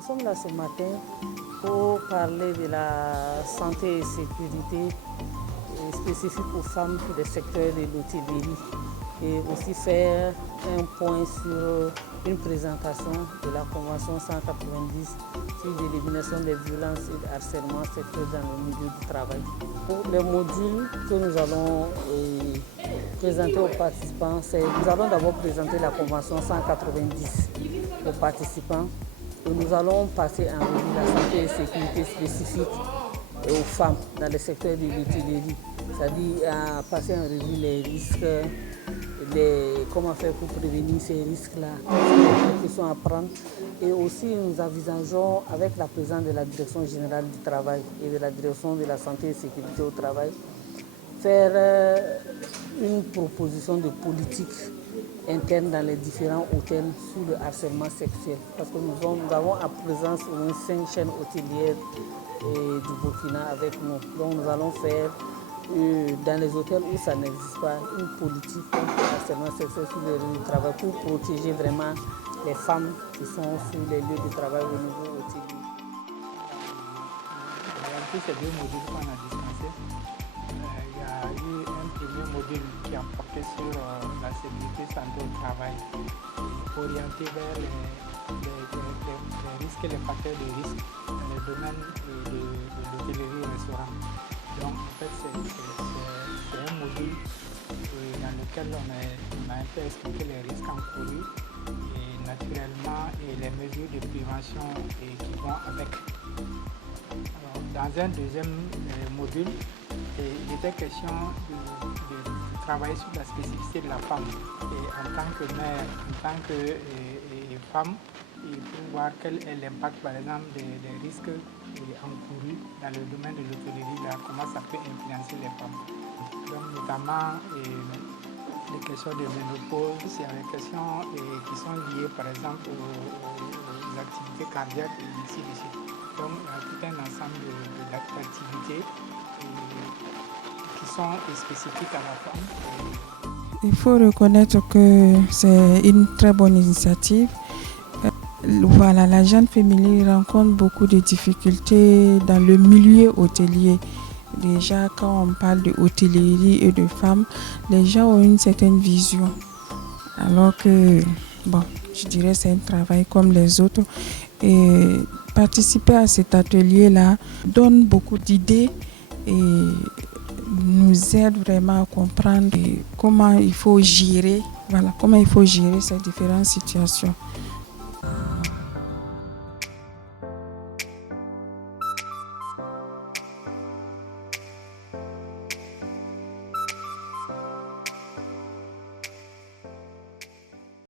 Nous sommes là ce matin pour parler de la santé et sécurité spécifique aux femmes des secteurs de l'hôtellerie et aussi faire un point sur une présentation de la Convention 190 sur l'élimination des violences et du harcèlement sexuel dans le milieu du travail. Pour les modules que nous allons présenter aux participants, nous allons d'abord présenter la Convention 190 aux participants. Et nous allons passer en revue la santé et sécurité spécifique aux femmes dans le secteur de l'hôtellerie. C'est-à-dire passer en revue les risques, comment faire pour prévenir ces risques-là, les questions à prendre. Et aussi nous envisageons, avec la présence de la Direction générale du travail et de la Direction de la santé et sécurité au travail, faire une proposition de politique interne dans les différents hôtels sur le harcèlement sexuel. Parce que nous avons à présence au moins 5 chaînes hôtelières du Burkina avec nous. Donc nous allons faire dans les hôtels où ça n'existe pas une politique contre le harcèlement sexuel sur les lieux de travail pour protéger vraiment les femmes qui sont sur les lieux de travail au niveau hôtelier. Ces deux modules qu'on a dispensés, il y a eu un premier module qui a porté sur la sécurité santé au travail, orienté vers les risques et les facteurs de risque dans le domaine de l'hôtellerie et restaurant. Donc en fait c'est un module dans lequel on a un peu expliqué les risques encourus et naturellement et les mesures de prévention qui vont avec. Alors, dans un deuxième module, il était question de travailler sur la spécificité de la femme et en tant que mère, en tant que femme, et pour voir quel est l'impact par exemple des risques encourus dans le domaine de l'hôtellerie, comment ça peut influencer les femmes. Donc notamment les questions de ménopause, il y a les questions qui sont liées par exemple aux activités cardiaques et ainsi de suite. Donc il y a tout un ensemble d'activités qui sont spécifiques à la femme. Il faut reconnaître que c'est une très bonne initiative. Voilà, la jeune féminine rencontre beaucoup de difficultés dans le milieu hôtelier. Déjà, quand on parle de hôtellerie et de femmes, les gens ont une certaine vision. Alors que, je dirais c'est un travail comme les autres. Et participer à cet atelier-là donne beaucoup d'idées et nous aide vraiment à comprendre comment il faut gérer ces différentes situations.